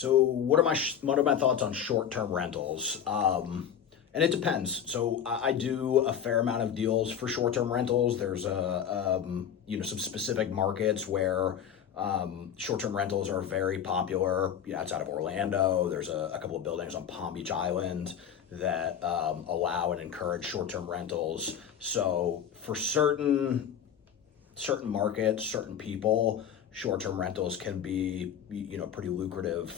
So what are my thoughts on short-term rentals? And it depends. So I do a fair amount of deals for short-term rentals. There's some specific markets where short-term rentals are very popular. Outside of Orlando, there's a couple of buildings on Palm Beach Island that allow and encourage short-term rentals. So for certain markets, certain people, short-term rentals can be pretty lucrative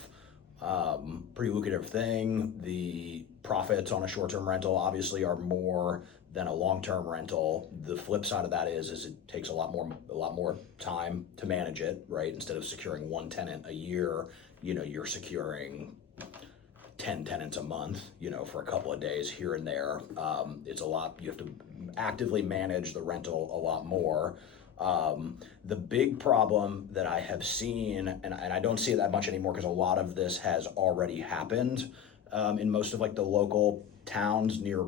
thing. The profits on a short-term rental obviously are more than a long-term rental. The flip side of that is it takes a lot more time to manage it, right? Instead of securing one tenant a year, you're securing 10 tenants a month, for a couple of days here and there. It's a lot, you have to actively manage the rental a lot more. The big problem that I have seen, and I don't see it that much anymore because a lot of this has already happened in most of like the local towns near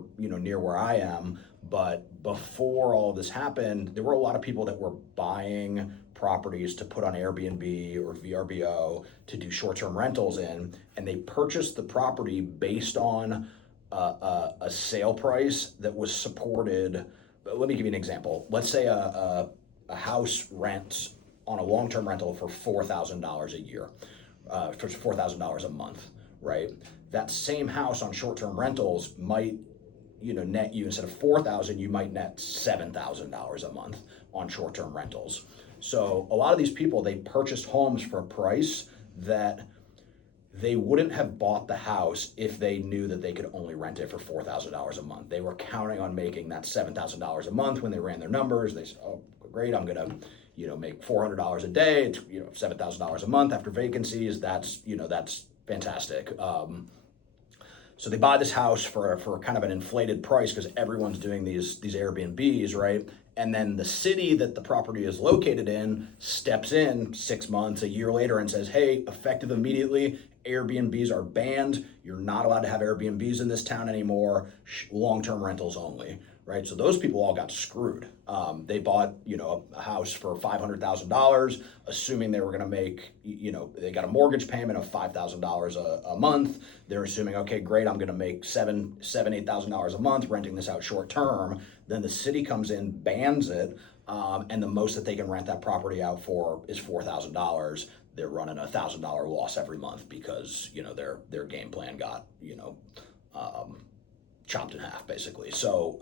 where I am. But before all of this happened, there were a lot of people that were buying properties to put on Airbnb or VRBO to do short-term rentals in, and they purchased the property based on a sale price that was supported. Let me give you an example. Let's say a house rents on a long-term rental for $4,000 a year, for $4,000 a month, right? That same house on short-term rentals might, net you, instead of 4,000, you might net $7,000 a month on short-term rentals. So a lot of these people, they purchased homes for a price that they wouldn't have bought the house if they knew that they could only rent it for $4,000 a month. They were counting on making that $7,000 a month when they ran their numbers. They said, "Oh, great, I'm gonna, make $400 a day. It's, $7,000 a month after vacancies. That's fantastic." So they buy this house for kind of an inflated price because everyone's doing these Airbnbs, right? And then the city that the property is located in steps in 6 months, a year later, and says, "Hey, effective immediately, Airbnbs are banned. You're not allowed to have Airbnbs in this town anymore. Long-term rentals only." Right? So those people all got screwed. They bought, a house for $500,000, assuming they were going to make, they got a mortgage payment of $5,000 a month. They're assuming, okay, great, I'm going to make $8,000 a month renting this out short term. Then the city comes in, bans it, and the most that they can rent that property out for is $4,000. They're running $1,000 loss every month because their game plan got chopped in half, basically. So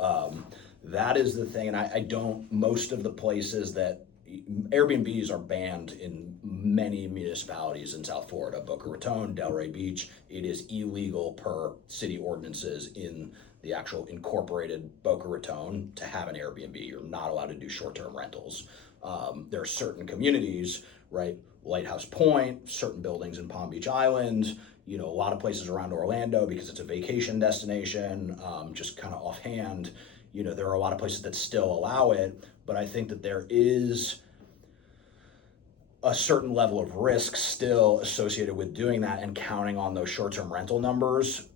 that is the thing. And I don't, most of the places that Airbnbs are banned in many municipalities in South Florida, Boca Raton, Delray Beach. It is illegal per city ordinances in the actual incorporated Boca Raton to have an Airbnb. You're not allowed to do short-term rentals. There are certain communities, right? Lighthouse Point, certain buildings in Palm Beach Island, a lot of places around Orlando because it's a vacation destination. Just kind of offhand, there are a lot of places that still allow it, but I think that there is a certain level of risk still associated with doing that and counting on those short-term rental numbers,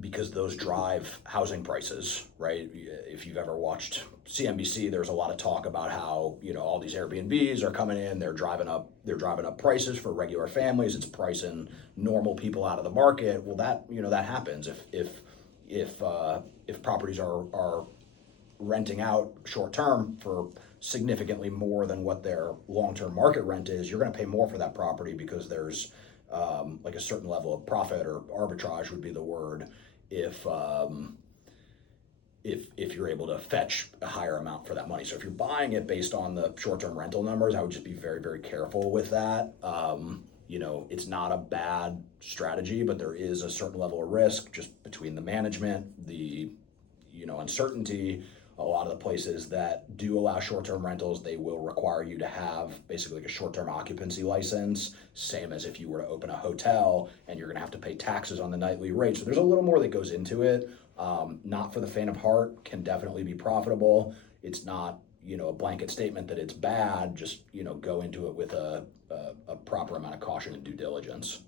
because those drive housing prices, right? If you've ever watched CNBC, there's a lot of talk about how all these Airbnbs are coming in, they're driving up prices for regular families. It's pricing normal people out of the market. Well, that happens if properties are renting out short term for significantly more than what their long-term market rent is. You're going to pay more for that property because there's like a certain level of profit, or arbitrage would be the word, if you're able to fetch a higher amount for that money. So if you're buying it based on the short-term rental numbers, I would just be very, very careful with that. It's not a bad strategy, but there is a certain level of risk just between the management, the uncertainty. A lot of the places that do allow short-term rentals, they will require you to have basically like a short-term occupancy license, same as if you were to open a hotel, and you're going to have to pay taxes on the nightly rate. So there's a little more that goes into it. Not for the faint of heart, can definitely be profitable. It's not, a blanket statement that it's bad. Just, go into it with a proper amount of caution and due diligence.